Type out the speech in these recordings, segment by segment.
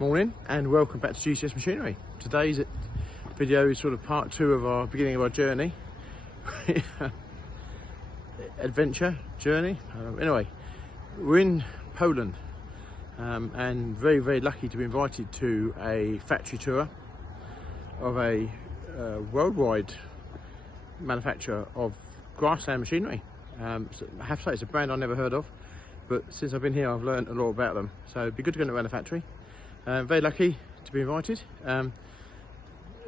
Morning and welcome back to GCS Machinery. Today's video is sort of part two of our beginning of our journey. Adventure journey. Anyway, we're in Poland and very lucky to be invited to a factory tour of a worldwide manufacturer of grassland machinery. So I have to say it's a brand I've never heard of, but since I've been here I've learned a lot about them, so it'd be good to go around the factory. Very lucky to be invited. As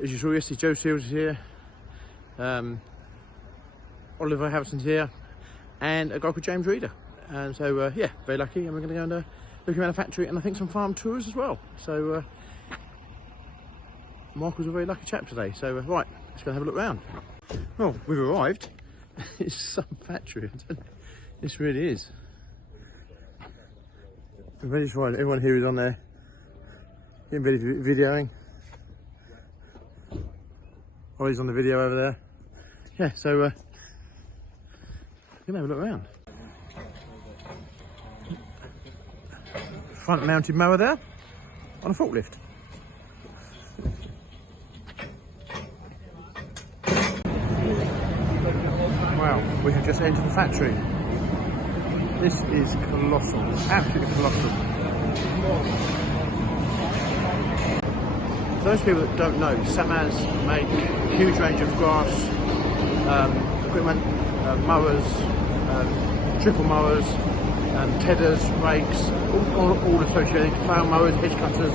you saw yesterday, Joe Seals is here, Oliver Harrison's here, and a guy called James Reeder. And so yeah, very lucky, and we're going to go and look around the factory, and I think some farm tours as well. So Michael's a very lucky chap today. So right, let's go and have a look round. Well, we've arrived. It's some factory, isn't it? This really is. I'm ready to find everyone here is on there. Getting ready for videoing. Ollie's on the video over there. Yeah, so we're gonna have a look around. Front mounted mower there on a forklift. Wow, we have just entered the factory. This is colossal, absolutely colossal. For those people that don't know, SaMASZ make a huge range of grass equipment, mowers, triple mowers, tedders, rakes, all associated, flail mowers, hedge cutters.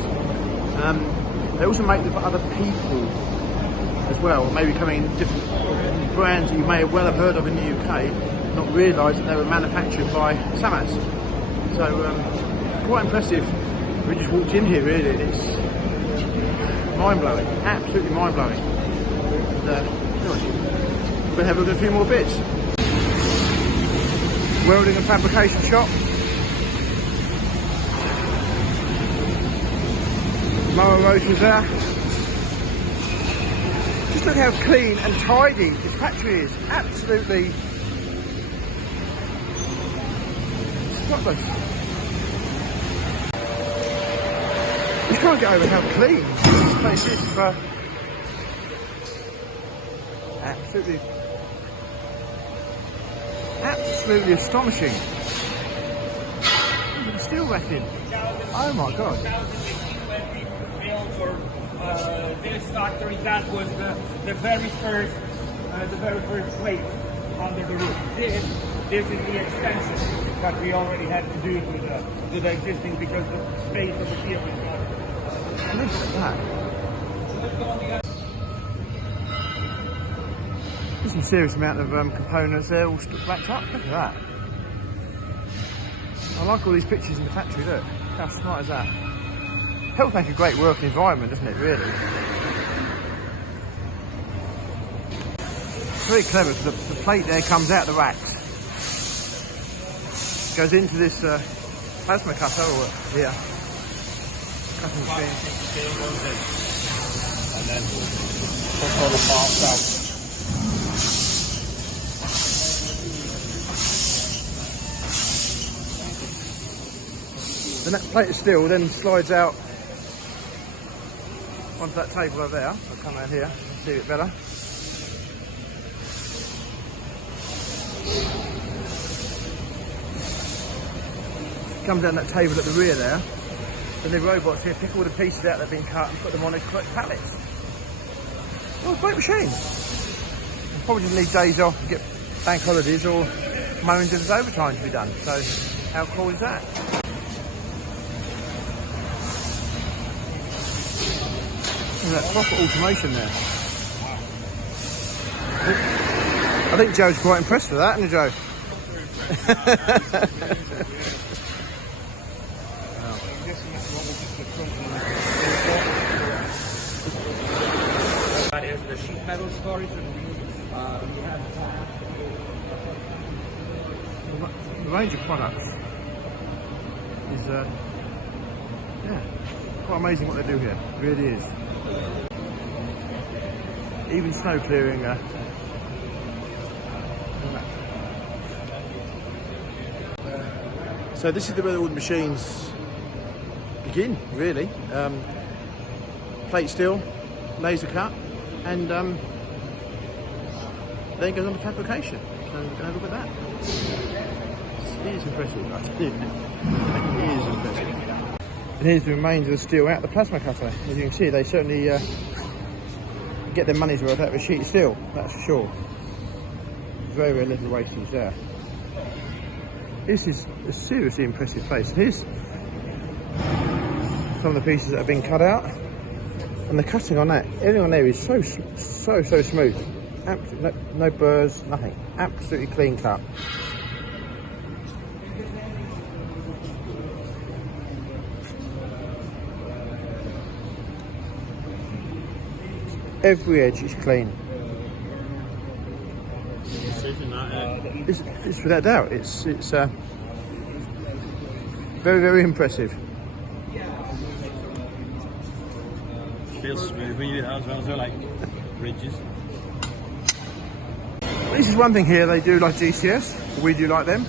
They also make them for other people as well, maybe coming in different brands that you may well have heard of in the UK, not realise that they were manufactured by SaMASZ. So quite impressive. We just walked in here really, it's mind-blowing, absolutely mind-blowing. We're going to have a look at a few more bits. Welding and fabrication shop. Mower rotors there. Just look how clean and tidy this factory is. Absolutely spotless. You can't get over how clean this place is for absolutely astonishing. Look at the steel racking. Oh my god. This factory, that was the very first place under the roof. This is the extension that we already had to do to the existing, because the space of the field is not. Look at that. There's some serious amount of components there, all blacked up. Look at that. I like all these pictures in the factory. Look, how smart is that? Helps make a great working environment, doesn't it, really? It's very clever, because the plate there comes out the racks. Goes into this plasma cutter here. Cutting machine. And then put all the parts out. The next plate of steel then slides out onto that table over there. I'll come out here and see it better. Comes down that table at the rear there. Then the robots here pick all the pieces out that have been cut and put them on the correct pallets. Oh, great machine. You'll probably just need days off to get bank holidays or mowing to there's overtime to be done. So how cool is that? Look at that proper automation there. I think Joe's quite impressed with that, isn't he, Joe? That is the sheet metal storage. The range of products is yeah, quite amazing what they do here. It really is. Even snow clearing. So this is where all the machines begin, really. Plate steel, laser cut, and then it goes on to fabrication. So we're going to have a look at that. It is impressive, I tell you. It is impressive. And here's the remains of the steel out the plasma cutter. As you can see, they certainly get their money's worth out of a sheet of steel, that's for sure. Very, very little wastage there. This is a seriously impressive place. Here's some of the pieces that have been cut out, and the cutting on that, everything on there is so smooth. Absolutely no burrs, nothing. Absolutely clean cut. Every edge is clean. It's without doubt. It's very, very impressive. Feels smooth when you do that as well, so like ridges. This is one thing here they do like GCS, we do like them.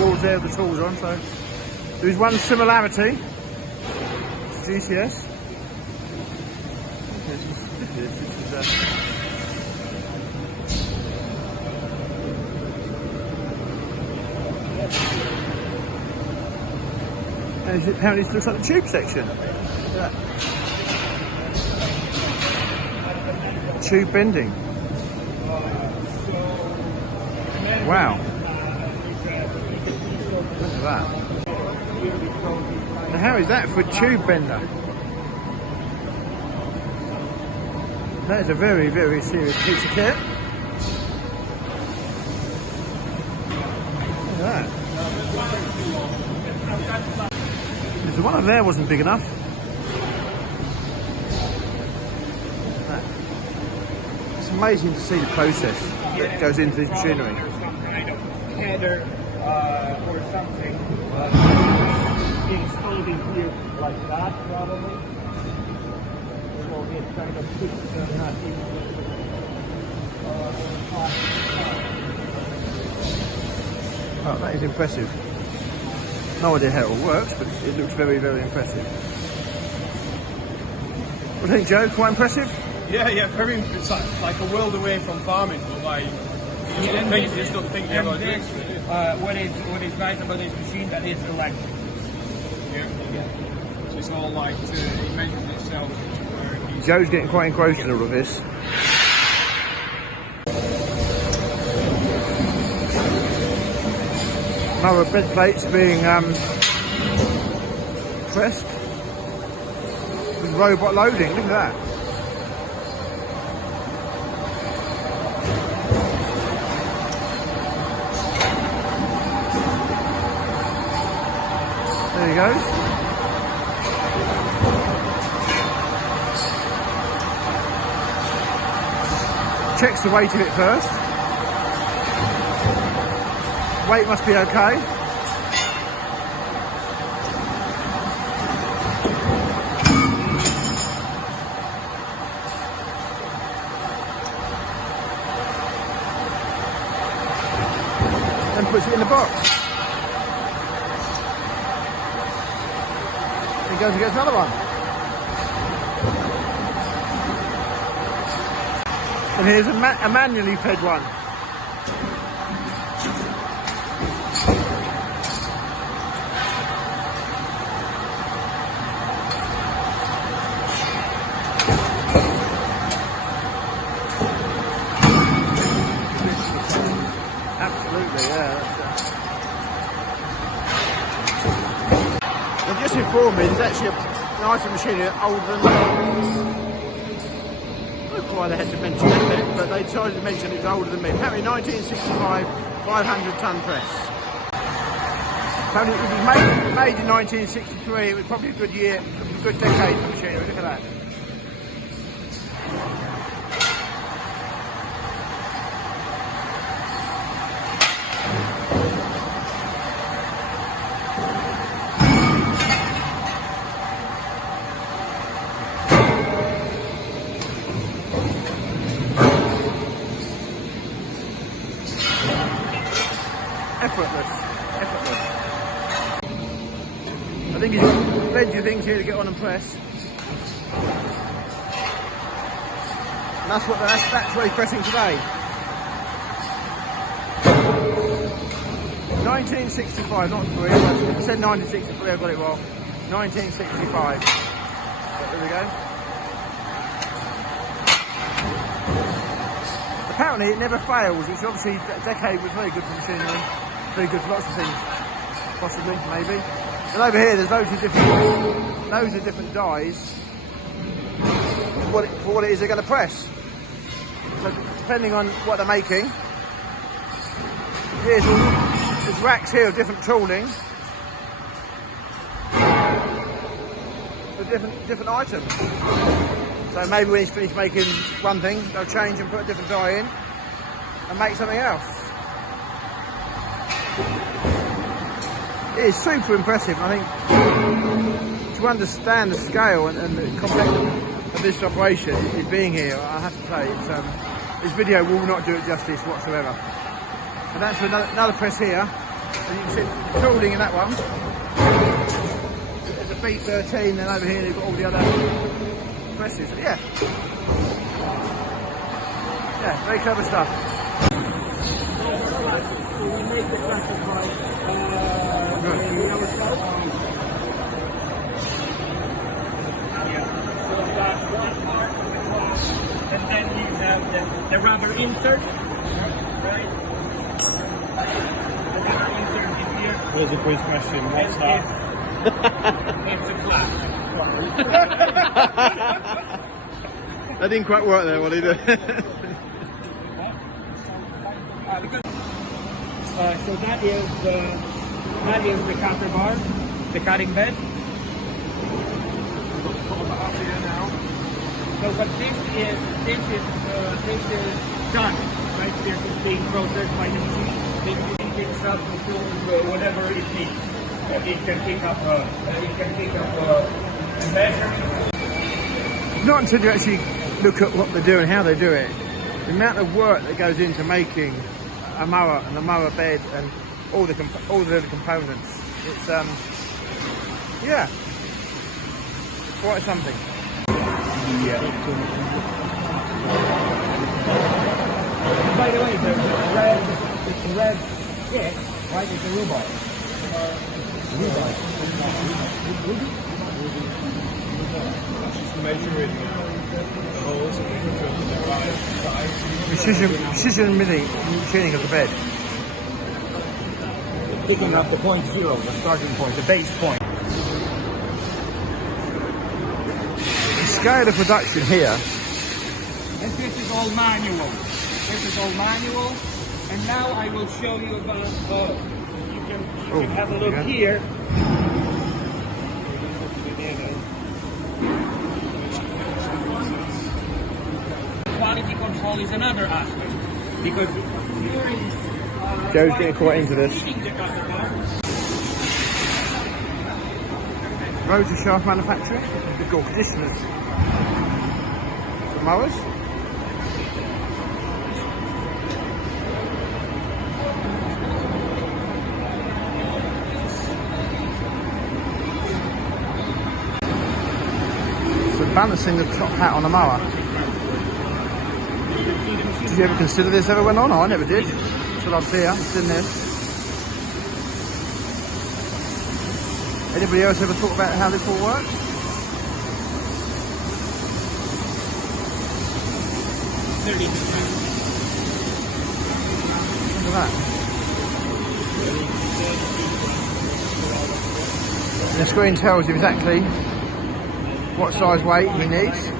Walls there with the tools on, so there is one similarity to GCS. And apparently it looks like the tube section. Look at that. Tube bending. Wow. Look at that. Now how is that for a tube bender? That is a very, very serious piece of kit. Look at that. The one up there wasn't big enough. It's amazing to see the process that goes into this machinery. Some kind of header or something installed in here like that, probably. So it kind of puts the nut in. Oh, that is impressive. No idea how it all works, but it looks very, very impressive. What do you think, Joe? Quite impressive? Yeah, very. It's like a world away from farming, but like you just don't think you're going to do it. What is nice about this machine that it's electric. Yeah. So it's all like it measures itself. Joe's getting quite engrossed in all of this. Another bed plates being pressed with robot loading. Look at that. There he goes. Checks the weight of it first. Weight must be okay. And puts it in the box. He goes and gets another one. And here's a manually fed one. Absolutely, yeah. Well, just informed me, there's actually an item machine here older than I don't know why they had to mention that bit, but they decided to mention it's older than me. Apparently 1965, 500 ton press. Apparently it was made in 1963, it was probably a good year, a good decade for machinery, look at that. Effortless. think he's got plenty of things here to get on and press. And that's what he's pressing today. 1965, not 3. I said 1963, I got it wrong. 1965. But there we go. Apparently it never fails, which obviously a decade was very good for machinery. Very good for lots of things. Possibly, maybe. And over here there's loads of different dies for what it is they're going to press. So depending on what they're making, there's racks here of different tooling for different items. So maybe when he's finished making one thing, they'll change and put a different die in and make something else. It is super impressive. I think to understand the scale and the complexity of this operation is being here. I have to say, this video will not do it justice whatsoever. And that's another press here. And you can see the tooling in that one. There's a B13, and over here they've got all the other presses. Yeah, very clever stuff. And then you have the rubber insert, right? The rubber insert is here. Here's a quiz question. What's that? It's a flat. That didn't quite work there, what did it? So that is the counter bar, the cutting bed. So what this is done, right? This is being processed by the machine. This machine picks up whatever it needs. It can pick up a measurement. Not until you actually look at what they do and how they do it. The amount of work that goes into making a mower and a mower bed and all the little components. It's yeah, quite something. Yeah. By the way, the red kit, right, is a rhubarb. Just measuring the holes in the right size. Precision machining of the bed. Picking up the point zero, the starting point, the base point. The scale of production here. And this is all manual. This is all manual. And now I will show you about, you can have a look here. Quality control is another aspect. Because during Joe's getting quite into this. Rotor shaft manufacturing. We've got conditioners for mowers. So balancing the top hat on a mower. Did you ever consider this ever went on? Oh, I never did. That's what I've seen. I've seen this. Anybody else ever thought about how this all works? Look at that. And the screen tells you exactly what size weight he needs.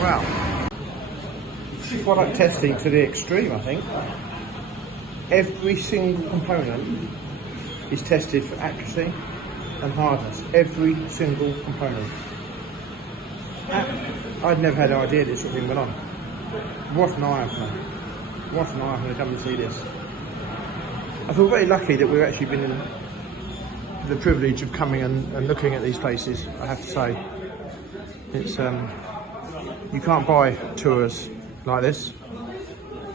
Wow. Product testing to the extreme, I think. Every single component is tested for accuracy and hardness. Every single component. I'd never had an idea this sort of thing went on. What an eye-opener. What an eye-opener to come and see this. I feel very lucky that we've actually been in the privilege of coming and looking at these places, I have to say. It's you can't buy tours like this,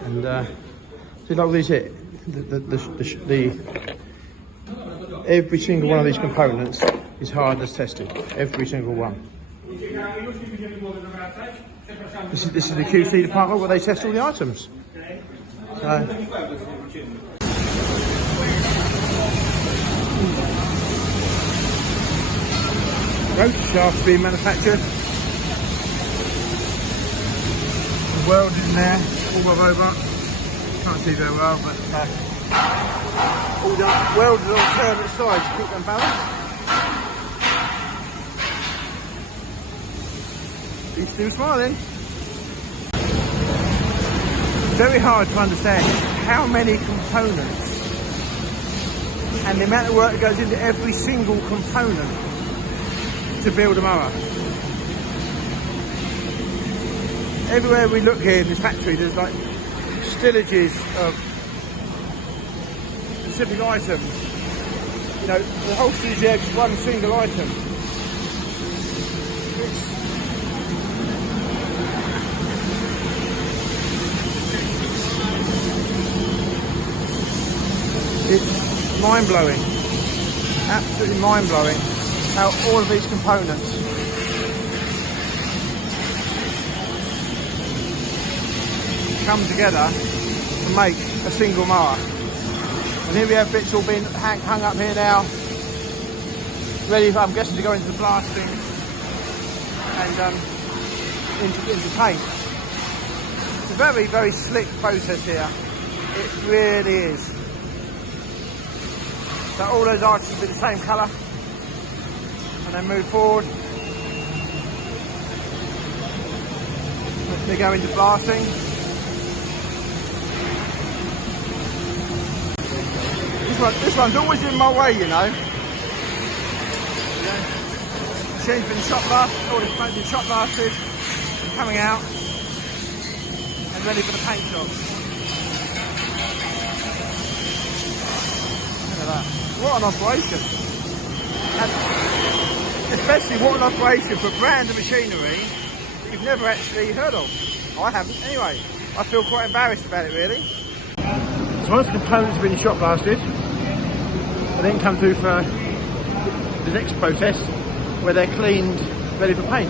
and see, like these here, every single one of these components is hardness tested. Every single one. This is the QC department where they test all the items. Rotor shafts being manufactured. The weld in there, all the over. Can't see very well, but all the welded on alternate sides to keep them balanced. He's still smiling. Very hard to understand how many components and the amount of work that goes into every single component to build a mower. Everywhere we look here in this factory, there's like stillages of specific items. You know, the whole stillage here is one single item. It's mind-blowing, absolutely mind-blowing how all of these components come together to make a single mower. And here we have bits all being hung up here now, ready, I'm guessing, to go into the blasting and into paint. It's a very, very slick process here. It really is. So all those items will be the same colour, and then move forward. They go into blasting. This one's always in my way, you know. Machine's been shot blasted, all this paint's been shot blasted, coming out, and ready for the paint job. Look at that. What an operation. And especially what an operation for a brand of machinery that you've never actually heard of. I haven't anyway. I feel quite embarrassed about it, really. So once the components have been shot blasted, they then come through for the next process where they're cleaned, ready for paint.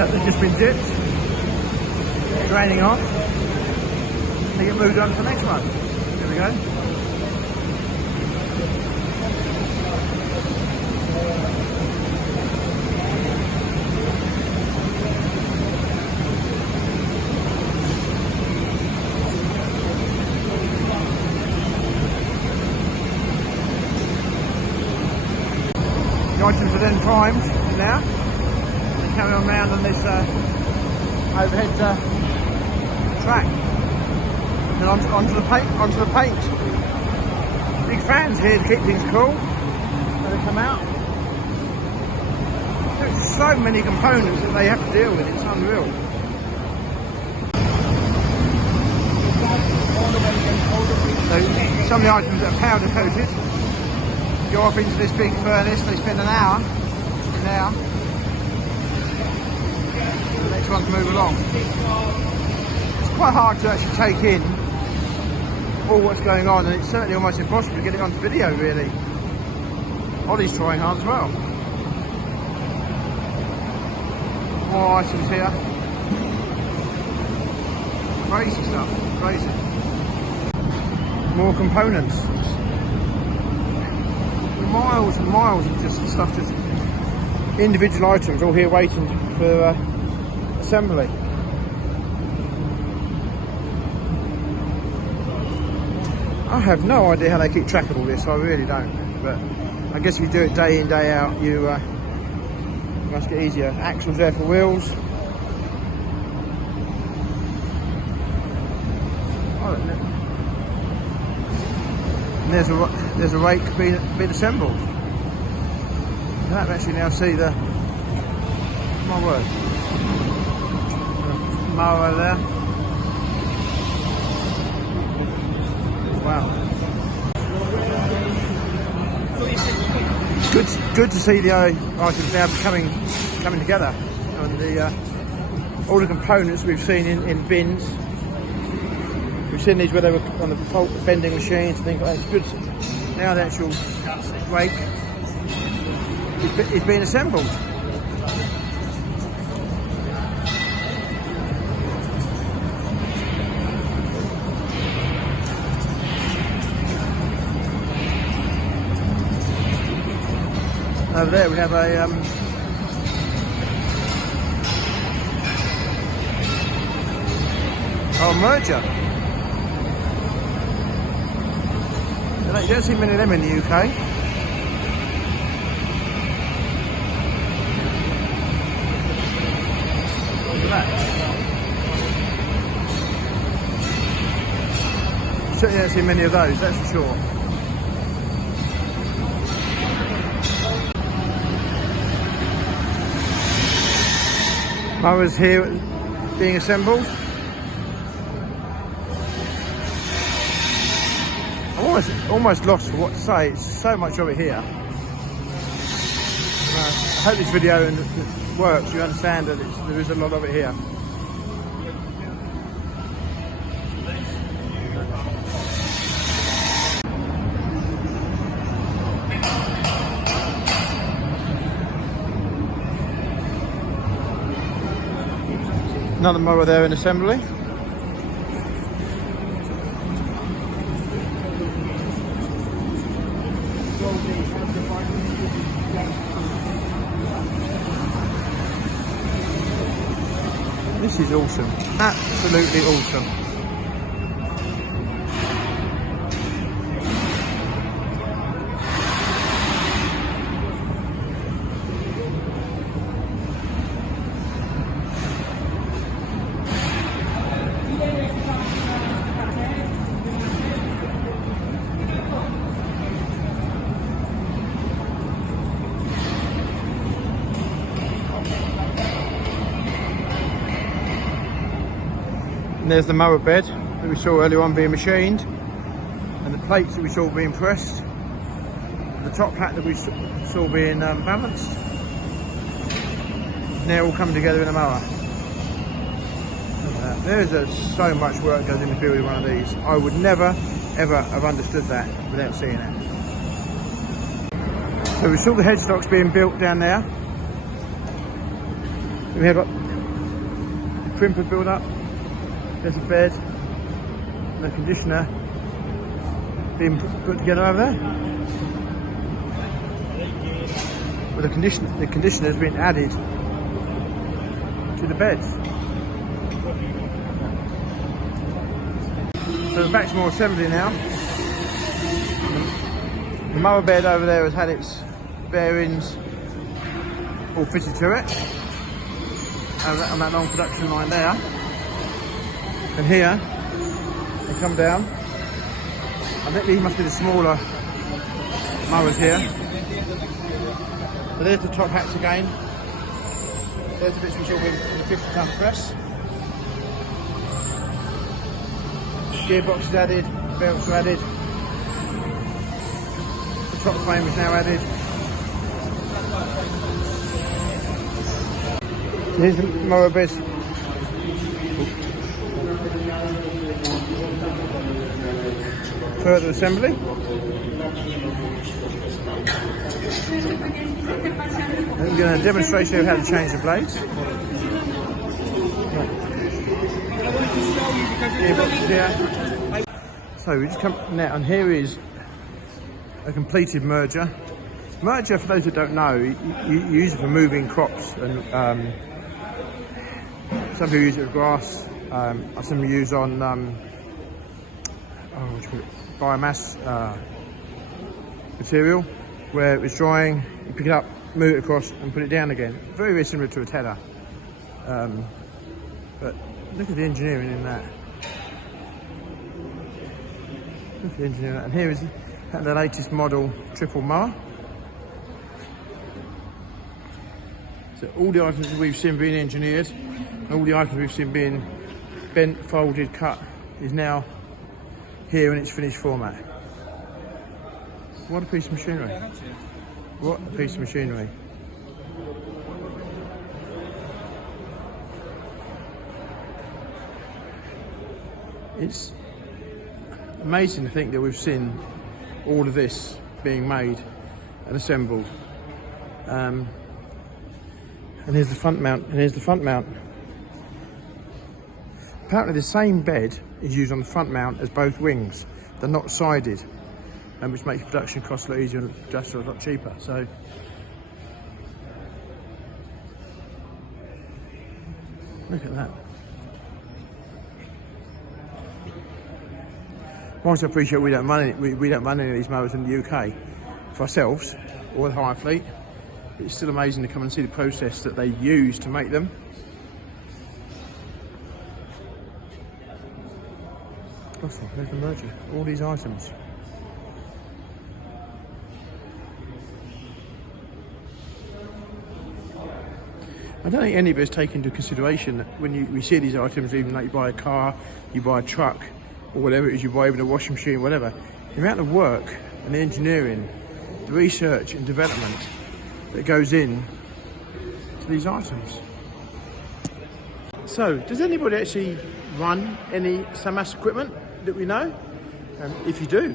They've just been dipped, draining off, they get moved on to the next one. There we go. The items are then primed now. Carry on round on this overhead track, and onto the paint. Big fans here to keep things cool when they come out. There's so many components that they have to deal with. It's unreal. So some of the items that are powder coated go off into this big furnace. They spend an hour in there. The next one to move along. It's quite hard to actually take in all what's going on, and it's certainly almost impossible to get it onto video, really. Ollie's trying hard as well. More items here. Crazy stuff, crazy. More components. Miles and miles of just stuff, just individual items all here waiting for assembly. I have no idea how they keep track of all this, I really don't, but I guess if you do it day in, day out, you must get easier. Axles there for wheels. And there's a rake being assembled. You can actually now see the, my word, mower there. Wow. Good to see the items now coming together, and all the components we've seen in bins. We've seen these where they were on the pulp bending machines and things like that. It's good. Now the actual rake is being assembled. Over there we have a merger. You don't see many of them in the UK. Look at that. Certainly don't see many of those, that's for sure. Mowers here being assembled. I'm almost lost for what to say. It's so much of it here. I hope this video works. You understand that there is a lot of it here. Another mower there in assembly. This is awesome, absolutely awesome. And there's the mower bed that we saw earlier on being machined, and the plates that we saw being pressed, the top hat that we saw being balanced. Now all coming together in a mower. There's so much work goes into building one of these. I would never ever have understood that without seeing it. So we saw the headstocks being built down there. We have got the crimper built up. There's a bed and a conditioner being put together over there. Well, the conditioner has been added to the beds. So we're back to more assembly now. The mower bed over there has had its bearings all fitted to it on that long production line there. And here, they come down. I think these must be the smaller mowers here. So there's the top hats again. There's the bits we saw with the 50-ton press. Gearbox is added, belts are added. The top frame is now added. Here's the mower beds. Further assembly. I'm going to demonstrate to you how to change the blades. Gearbox here. So we just come now, and here is a completed merger. Merger, for those that don't know, you use it for moving crops, and some people use it for grass. Some people use on biomass material, where it's drying, you pick it up, move it across and put it down again. Very, very similar to a tedder. But look at the engineering in that. Look at the engineering in that. And here is the latest model triple mower. So all the items we've seen being engineered, all the items we've seen being bent, folded, cut, is now here in its finished format. What a piece of machinery. What a piece of machinery. It's amazing to think that we've seen all of this being made and assembled. And here's the front mount, and here's the front mount. Apparently the same bed is used on the front mount as both wings. They're not sided, which makes production costs a lot easier and just a lot cheaper. So look at that. Whilst I appreciate we don't run any of these mowers in the UK for ourselves or the hire fleet, it's still amazing to come and see the process that they use to make them. Awesome, there's the merger, all these items. I don't think any of us take into consideration that when we see these items, even like you buy a car, you buy a truck, or whatever it is you buy, even a washing machine, whatever, the amount of work and the engineering, the research and development that goes in to these items. So, does anybody actually run any SaMASZ equipment that we know? If you do,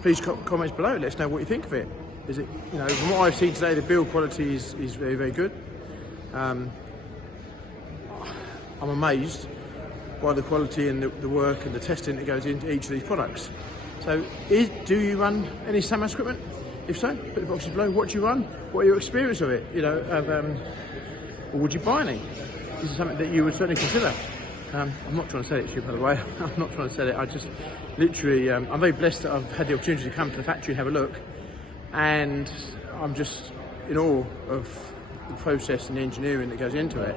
please comments below. Let us know what you think of it. Is it, you know, from what I've seen today, the build quality is very, very good. I'm amazed by the quality and the work and the testing that goes into each of these products. So, do you run any SaMASZ equipment? If so, put the boxes below. What do you run? What are your experience of it? You know, or would you buy any? This is something that you would certainly consider. I'm not trying to sell it to you, by the way. I'm not trying to sell it. I just literally, I'm very blessed that I've had the opportunity to come to the factory and have a look, and I'm just in awe of the process and the engineering that goes into it.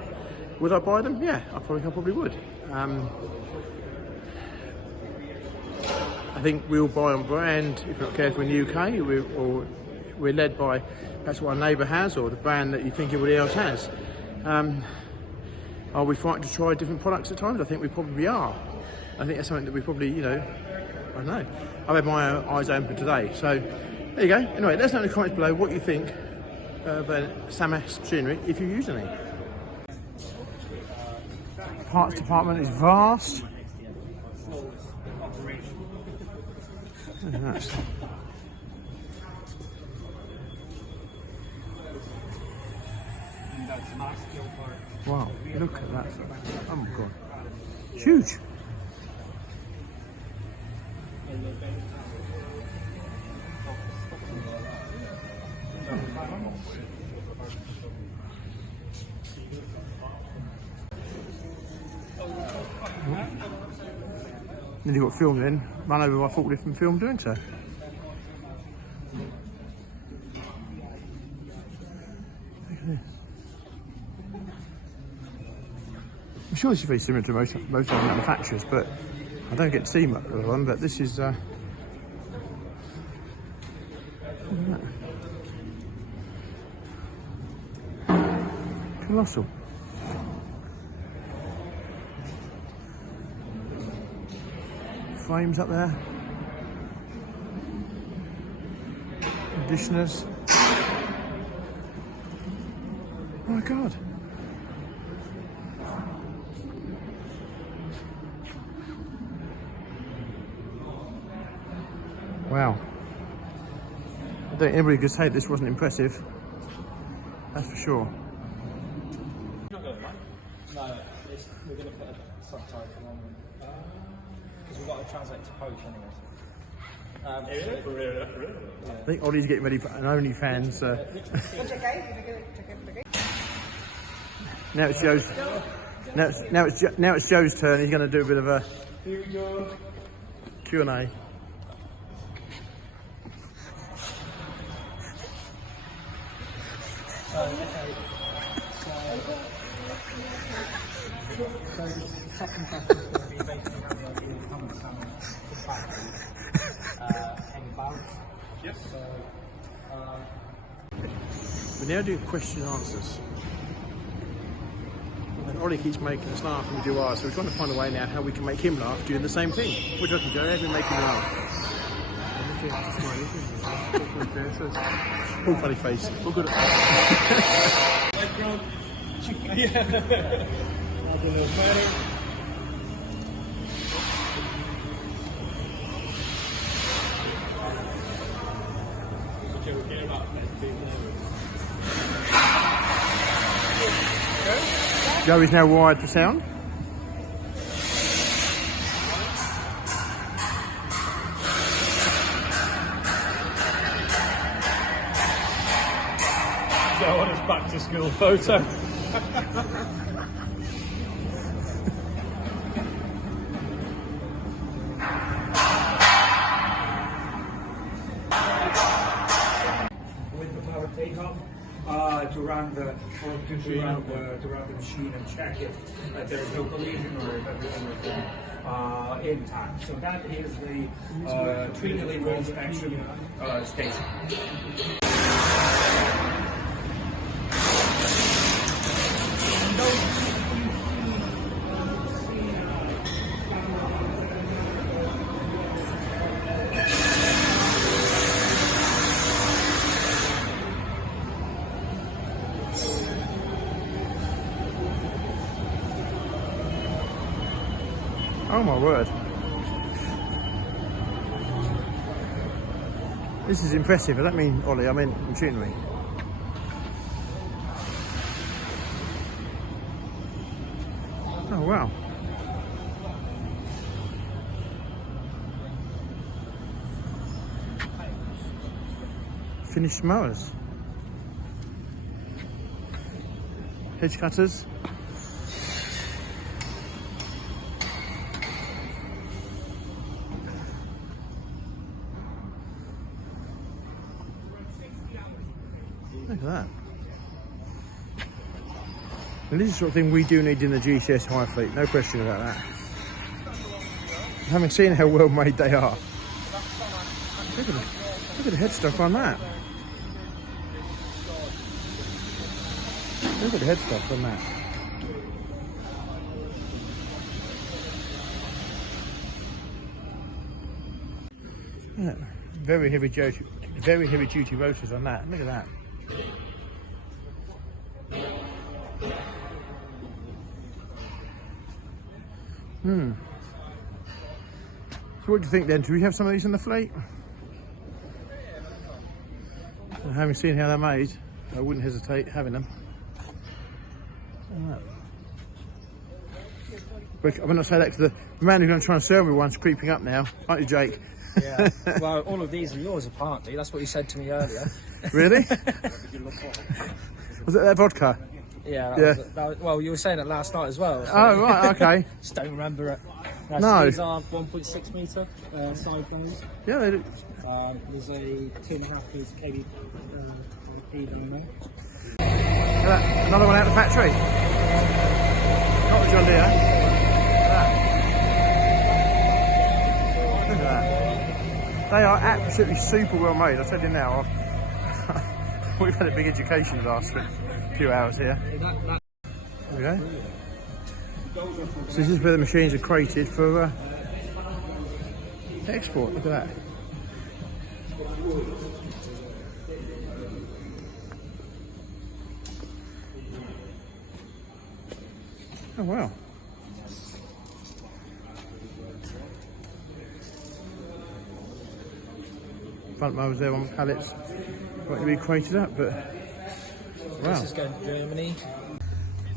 Would I buy them? Yeah, I probably would. I think we'll buy on brand if we're not careful in the UK, we're led by that's what our neighbour has, or the brand that you think everybody else has. Are we frightened to try different products at times? I think we probably are. I think that's something that we probably, you know, I don't know. I've had my eyes open today. So there you go. Anyway, let us know in the comments below what you think of SaMASZ machinery, if you use any. The parts department is vast. Wow, look at that. Oh my god. Huge. Nearly got filmed in, run over my forklift and filmed doing so. I'm sure this is very similar to most other manufacturers, but I don't get to see much of them. But this is colossal. Frames up there, conditioners. Oh my god. Wow. I don't think anybody could say this wasn't impressive. That's for sure. No, we're going to put a subtitle on because we've got to translate to Polish anyway. I think Ollie's getting ready for an OnlyFans. Now it's Joe's. Now it's Joe's turn. He's going to do a bit of a Q&A. So the second question is going to be basically around the idea of how much salmon to the factory and balance. Yes. We now do question and answers. Ollie keeps making us laugh and we do ours, so we're trying to find a way now how we can make him laugh doing the same thing. What do you reckon, Joe? How do we make him laugh? All funny face. All good. Joe is now wired for sound. Joe on his back to school photo. With the power takeoff to run the machine and check if there is no collision or if everything is intact. So that is the 3-delivery inspection station. Oh my word. This is impressive. I don't mean Ollie, I mean machinery. Oh wow. Finished mowers. Hedge cutters. Look at that. And this is the sort of thing we do need in the GCS hire fleet, no question about that. Having seen how well made they are. Look at the headstock on that. Look at the headstock on that. Yeah, very heavy duty rotors on that. Look at that. So what do you think then? Do we have some of these in the fleet? And having seen how they're made, I wouldn't hesitate having them. But I'm not saying that because the man who's going to try and sell me one's creeping up now, aren't you, Jake? Yeah. Well, all of these are yours apparently. That's what you said to me earlier. Really? Was it that vodka? Yeah. Yeah. Well, you were saying it last night as well. So Oh right, okay. just don't remember it. No. These are 1.6 metre side flows. Yeah, they do. There's a 2.5 metre KB in there. Another one out of the factory. Not the John Deere. Look at that. They are absolutely super well made. I tell you now, we've had a big education the last few hours here. There we go. So this is where the machines are crated for export. Look at that. Oh wow. Front mowers there on pallets, got to be crated up, but wow. This is going to Germany.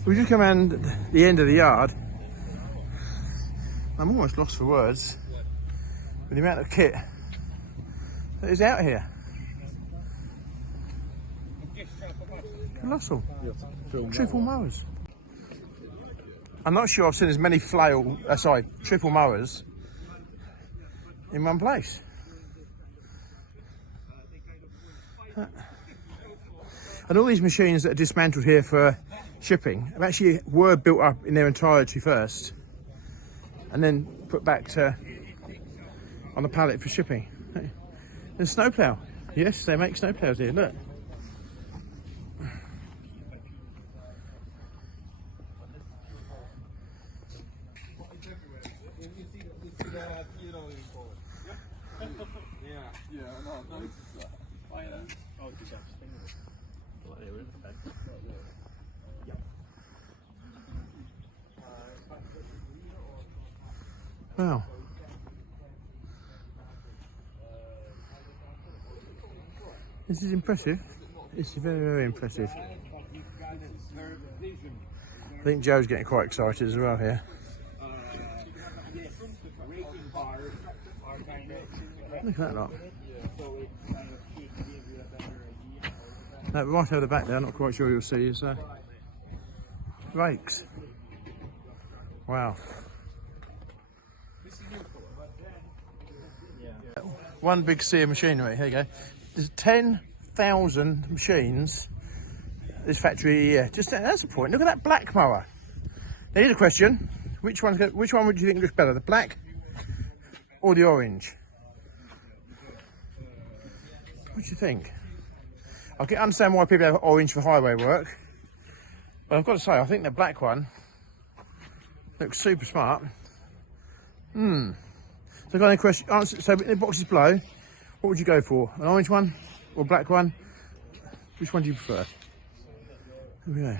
We just come around the end of the yard. I'm almost lost for words with the amount of kit that is out here. Colossal. Triple mowers. I'm not sure I've seen as many triple mowers in one place. And all these machines that are dismantled here for shipping were built up in their entirety first and then put back on the pallet for shipping. There's snowplow. Yes, they make snowplows here, look. Yeah, I know, I noticed that. Oh, it's just like they were in the fence. Wow. This is impressive. This is very, very impressive. I think Joe's getting quite excited as well here. Look at that lot. No, right over the back there, I'm not quite sure you'll see, is rakes. Wow. One big sea of machinery, here you go. There's 10,000 machines, this factory here. Just that's the point, look at that black mower. Now here's a question, which one would you think looks better, the black or the orange? What do you think? I can understand why people have orange for highway work, but I've got to say, I think the black one looks super smart. So, got any question? Answer. So, in the boxes below, what would you go for? An orange one or a black one? Which one do you prefer? Here we go.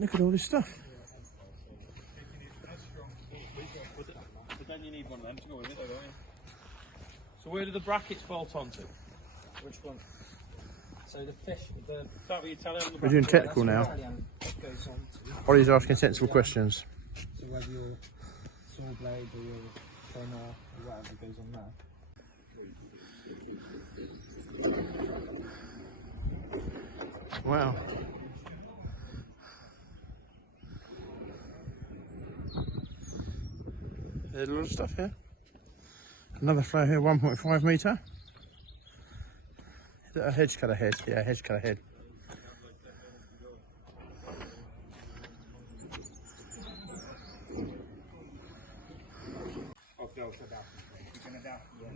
Look at all this stuff. But then you need one of them to go with it, don't you? So where do the brackets bolt onto? Which one? So the fish, the... Is that what you're telling on the We're doing technical now. Goes on to, Ollie's asking sensible questions. so whether your saw blade or your trimmer or whatever goes on there. Wow. There's a lot of stuff here. Another flow here, 1.5 metre. Is that a hedge cutter head? Yeah, hedge cutter head.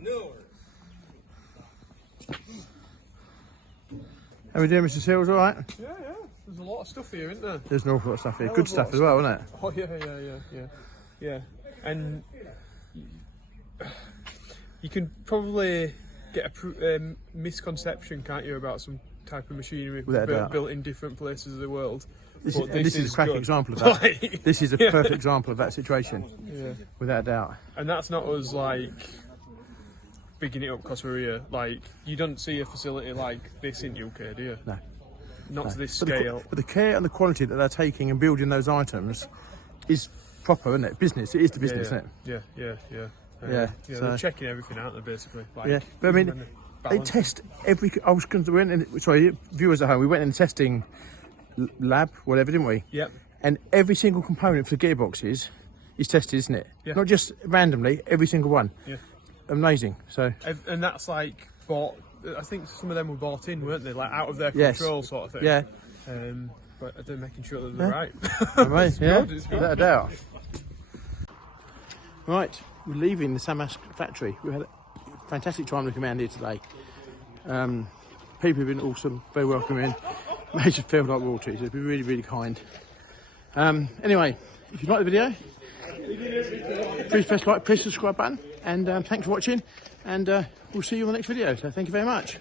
No. How are we doing, Mr. Seals? All right? Yeah, yeah. There's a lot of stuff here, isn't there? There's an awful lot of stuff here. Good stuff as well, isn't it? Oh yeah. Yeah. And you can probably get a misconception, can't you, about some type of machinery Without a doubt. built in different places of the world. This But is a cracking good. example of that. Like, This is a perfect example of that situation, yeah. without a doubt. And that's not us like bigging it up because we're here. Like, you don't see a facility like this in UK, do you? No. Not to this But scale. but the care and the quality that they're taking and building those items is proper, isn't it? Business. It is the business, isn't it? Yeah. Yeah, They're so- checking everything out there basically. Like, Yeah, but I mean, even when they balance- test every. I was going to went in. Sorry, viewers at home. We went in the testing lab, whatever, didn't we? Yep. And every single component for the gearboxes is tested, isn't it? Yeah. Not just randomly. Every single one. Yeah. Amazing. So And that's like bought. I think some of them were bought in, weren't they? Like out of their Yes. control, sort of thing. yeah, But they're making sure that they're Yeah. right. amazing. Yeah, good, it's good. without a doubt. Right, we're leaving the SaMASZ factory. We had a fantastic time looking around here today. People have been awesome, very welcoming, made you feel like royalty. They've been really, really kind. Anyway, if you like the video, please press like, press the subscribe button, and thanks for watching. And we'll see you on the next video. So thank you very much.